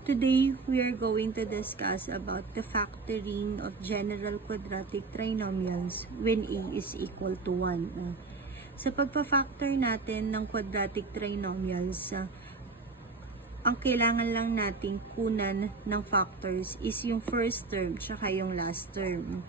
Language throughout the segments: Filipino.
Today, we are going to discuss about the factoring of general quadratic trinomials when a is equal to 1. Sa pagpa-factor natin ng quadratic trinomials, ang kailangan lang nating kunan ng factors is yung first term tsaka yung last term.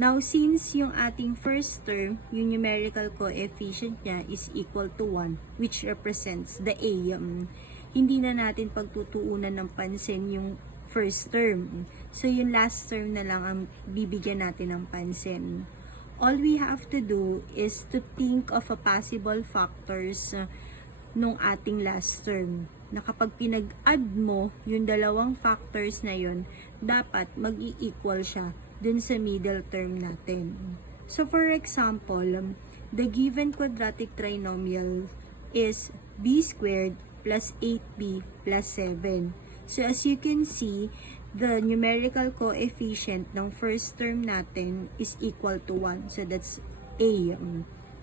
Now, since yung ating first term, yung numerical coefficient niya is equal to 1, which represents the a, hindi na natin pagtutuunan ng pansin yung first term. So, yung last term na lang ang bibigyan natin ng pansin. All we have to do is to think of a possible factors nung ating last term. Na kapag pinag-add mo yung dalawang factors na yun, dapat mag-i-equal siya dun sa middle term natin. So, for example, the given quadratic trinomial is b squared plus 8b plus 7. So, as you can see, the numerical coefficient ng first term natin is equal to 1. So, that's a.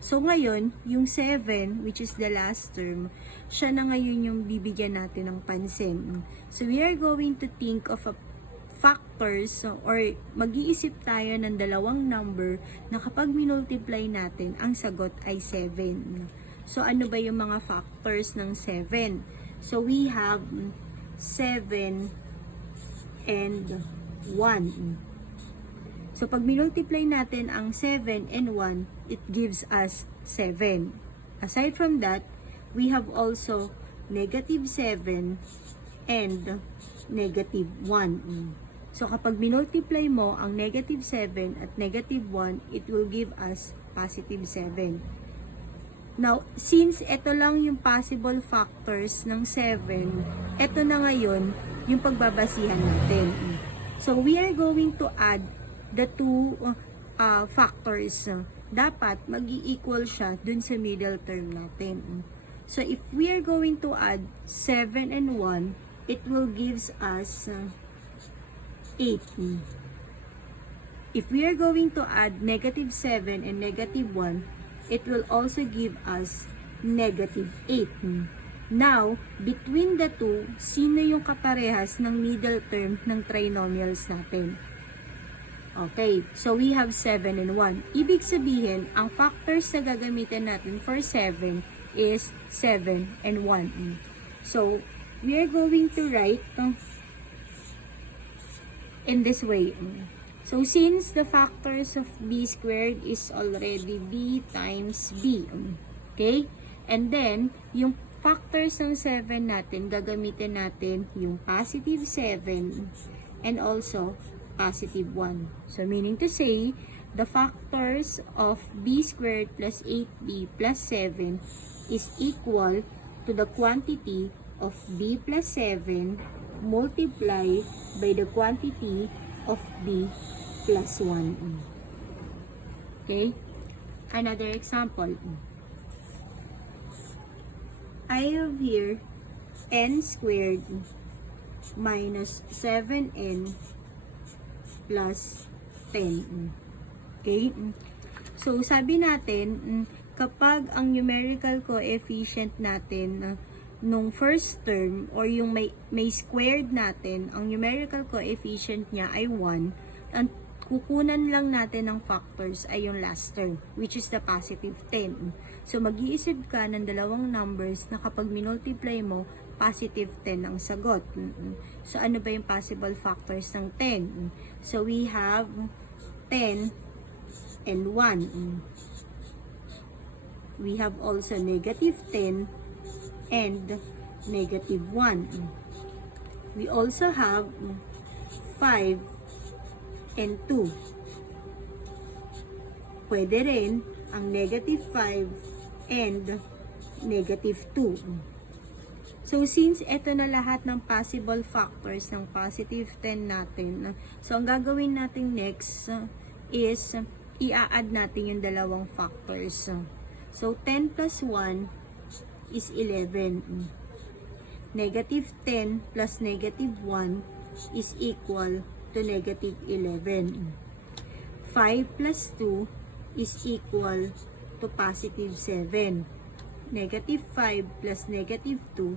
So, ngayon, yung 7, which is the last term, siya na ngayon yung bibigyan natin ng pansin. So, we are going to think of a factors or mag-iisip tayo ng dalawang number na kapag minultiply natin, ang sagot ay 7. So, ano ba yung mga factors ng 7? So, we have 7 and 1. So, pag minultiply natin ang 7 and 1, it gives us 7. Aside from that, we have also negative 7 and negative 1. So, kapag minultiply mo ang negative 7 at negative 1, it will give us positive 7. Now, since ito lang yung possible factors ng 7, ito na ngayon yung pagbabasihan natin. So, we are going to add the two factors. Dapat mag-i-equal siya dun sa middle term natin. So, if we are going to add 7 and 1, it will gives us 8. If we are going to add negative 7 and negative 1, it will also give us negative 8. Now, between the two, sino yung kaparehas ng middle term ng trinomials natin? Okay, so we have 7 and 1. Ibig sabihin, ang factors na gagamitin natin for 7 is 7 and 1. So, we are going to write in this way. So, since the factors of b squared is already b times b, okay? And then, yung factors ng 7 natin, gagamitin natin yung positive 7 and also positive 1. So, meaning to say, the factors of b squared plus 8b plus 7 is equal to the quantity of b plus 7 multiplied by the quantity of b plus 1. Okay? Another example. I have here n squared minus 7n plus 10. Okay? So, sabi natin, kapag ang numerical coefficient natin nung first term or yung may squared natin, ang numerical coefficient niya ay 1, ang kukunan lang natin ng factors ay yung last term, which is the positive 10. So, mag-iisip ka ng dalawang numbers na kapag minultiply mo, positive 10 ang sagot. So, ano ba yung possible factors ng 10? So, we have 10 and 1. We have also negative 10 and negative 1. We also have 5 and 2. Pwede rin ang negative 5 and negative 2. So, since ito na lahat ng possible factors ng positive 10 natin, so ang gagawin natin next is i-add natin yung dalawang factors. So, 10 plus 1 is 11. Negative 10 plus negative 1 is equal to negative 11. 5 plus 2 is equal to positive 7. negative 5 plus negative 2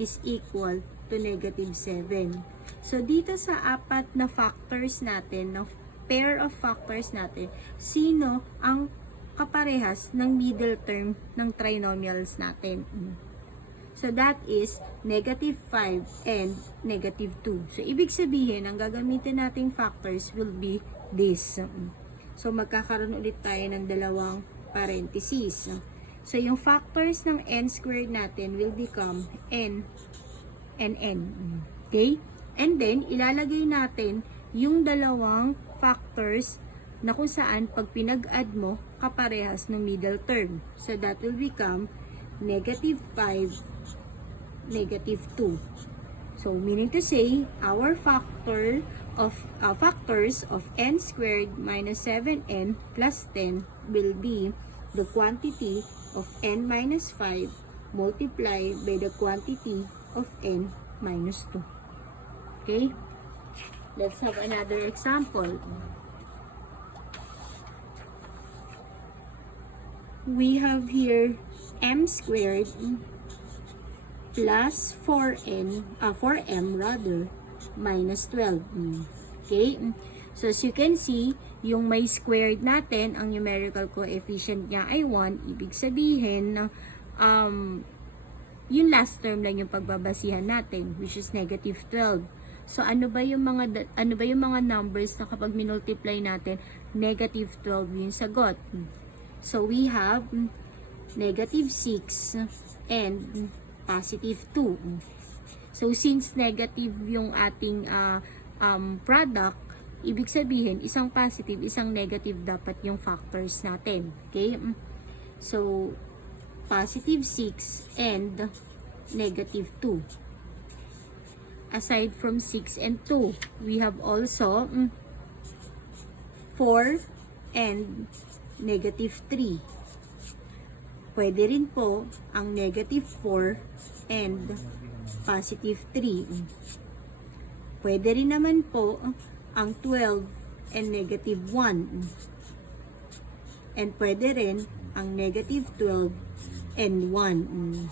is equal to negative 7. So, dito sa apat na factors natin, ng pair of factors natin, sino ang kaparehas ng middle term ng trinomials natin? So, that is negative 5 and negative 2. So, ibig sabihin, ang gagamitin nating factors will be this. So, magkakaroon ulit tayo ng dalawang parentheses. So, yung factors ng n squared natin will become n and n. Okay? And then, ilalagay natin yung dalawang factors na kung saan pag pinag-add mo, kaparehas ng middle term. So, that will become negative 5, negative 2. So, meaning to say, our factors of n squared minus 7n plus 10 will be the quantity of n minus 5 multiplied by the quantity of n minus 2. Okay? Let's have another example. We have here m squared plus 4m rather, minus 12. Okay? So, as you can see, yung may squared natin, ang numerical coefficient niya ay 1. Ibig sabihin, yung last term lang yung pagbabasihan natin, which is negative 12. So, ano ba yung mga numbers na kapag minultiply natin, negative 12 yung sagot? So, we have negative 6 and positive 2. So, since negative yung ating product, ibig sabihin, isang positive, isang negative dapat yung factors natin. Okay? So, positive 6 and negative 2. Aside from 6 and 2, we have also 4 and negative 3. Pwede rin po ang negative 4 and positive 3. Pwede rin naman po ang 12 and negative 1. And pwede rin ang negative 12 and 1.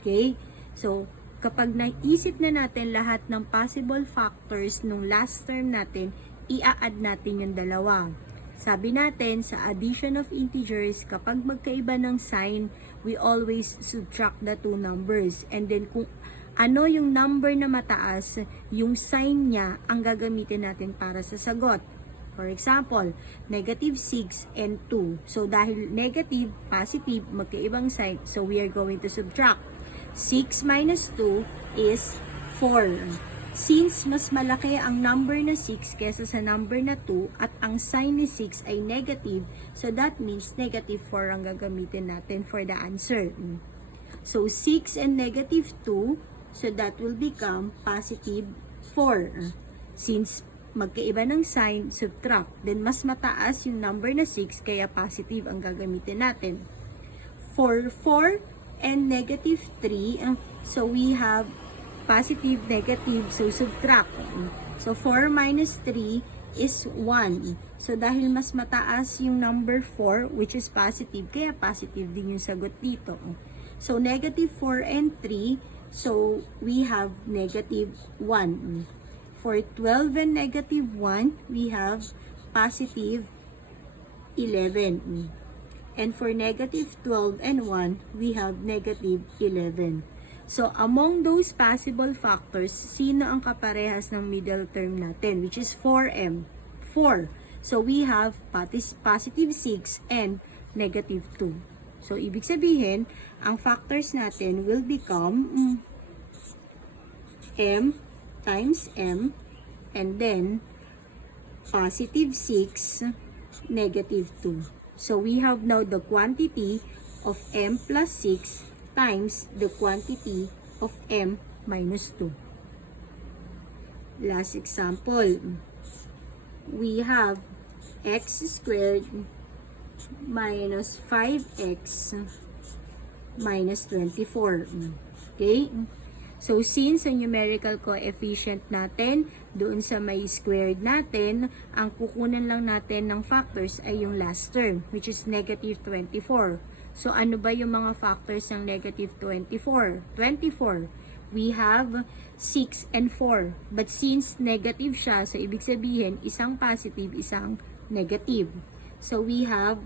Okay? So, kapag naisip na natin lahat ng possible factors nung last term natin, i-add natin yung dalawa. Sabi natin, sa addition of integers, kapag magkaiba ng sign, we always subtract the two numbers. And then, kung ano yung number na mataas, yung sign niya ang gagamitin natin para sa sagot. For example, negative 6 and 2. So, dahil negative, positive, magkaibang sign, so we are going to subtract. 6 minus 2 is 4. Since mas malaki ang number na 6 kesa sa number na 2 at ang sign ni 6 ay negative, so that means negative 4 ang gagamitin natin for the answer. So 6 and negative 2, so that will become positive 4. Since magkaiba ng sign, subtract. Then mas mataas yung number na 6 kaya positive ang gagamitin natin. For 4 and negative 3, so we have positive, negative, so subtract. So, 4 minus 3 is 1. So, dahil mas mataas yung number 4, which is positive, kaya positive din yung sagot dito. So, negative 4 and 3, so we have negative 1. For 12 and negative 1, we have positive 11. And for negative 12 and 1, we have negative 11. So, among those possible factors, sino ang kaparehas ng middle term natin, which is 4m? 4. So, we have positive 6 and negative 2. So, ibig sabihin, ang factors natin will become m times m, and then positive 6, negative 2. So, we have now the quantity of m plus 6 times the quantity of m minus 2. Last example, we have x squared minus 5x minus 24. Okay? So, since ang numerical coefficient natin doon sa may squared natin, ang kukunan lang natin ng factors ay yung last term, which is negative 24. So, ano ba yung mga factors ng negative 24? 24. We have 6 and 4. But since negative siya, so ibig sabihin, isang positive, isang negative. So, we have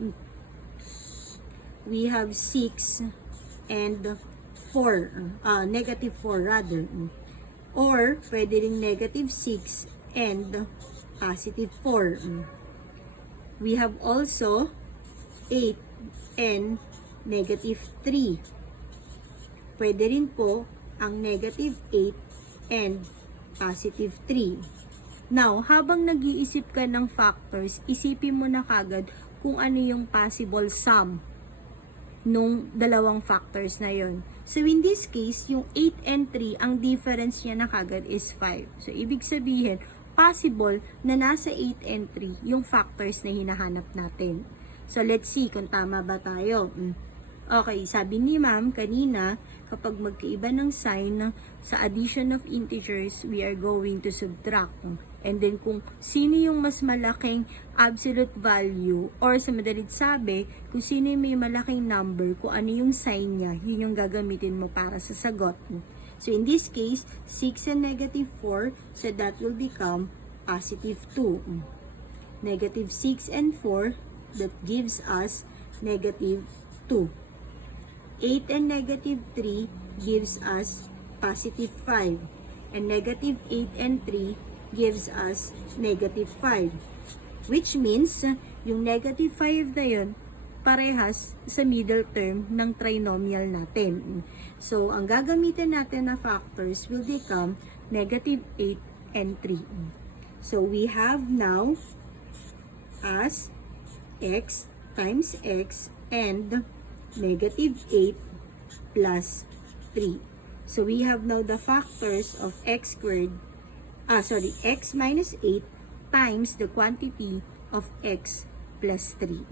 6 and 4. Negative 4 rather. Or, pwede ring negative 6 and positive 4. We have also 8 and negative 3. Pwede rin po ang negative 8 and positive 3. Now, habang nag-iisip ka ng factors, isipin mo na kagad kung ano yung possible sum nung dalawang factors na yon. So, in this case, yung 8 and 3, ang difference niya na kagad is 5. So, ibig sabihin, possible na nasa 8 and 3 yung factors na hinahanap natin. So, let's see kung tama ba tayo. Okay, sabi ni ma'am kanina, kapag magkaiba ng sign sa addition of integers, we are going to subtract. And then kung sino yung mas malaking absolute value, or sa madalit sabi, kung sino yung may malaking number, kung ano yung sign niya, yun yung gagamitin mo para sa sagot. So in this case, 6 and negative 4, so that will become positive 2. Negative 6 and 4, that gives us negative 2. 8 and negative 3 gives us positive 5. And negative 8 and 3 gives us negative 5. Which means, yung negative 5 na yun, parehas sa middle term ng trinomial natin. So, ang gagamitin natin na factors will become negative 8 and 3. So, we have now as x times x and negative 8 plus 3. So, we have now the factors of x minus 8 times the quantity of x plus 3.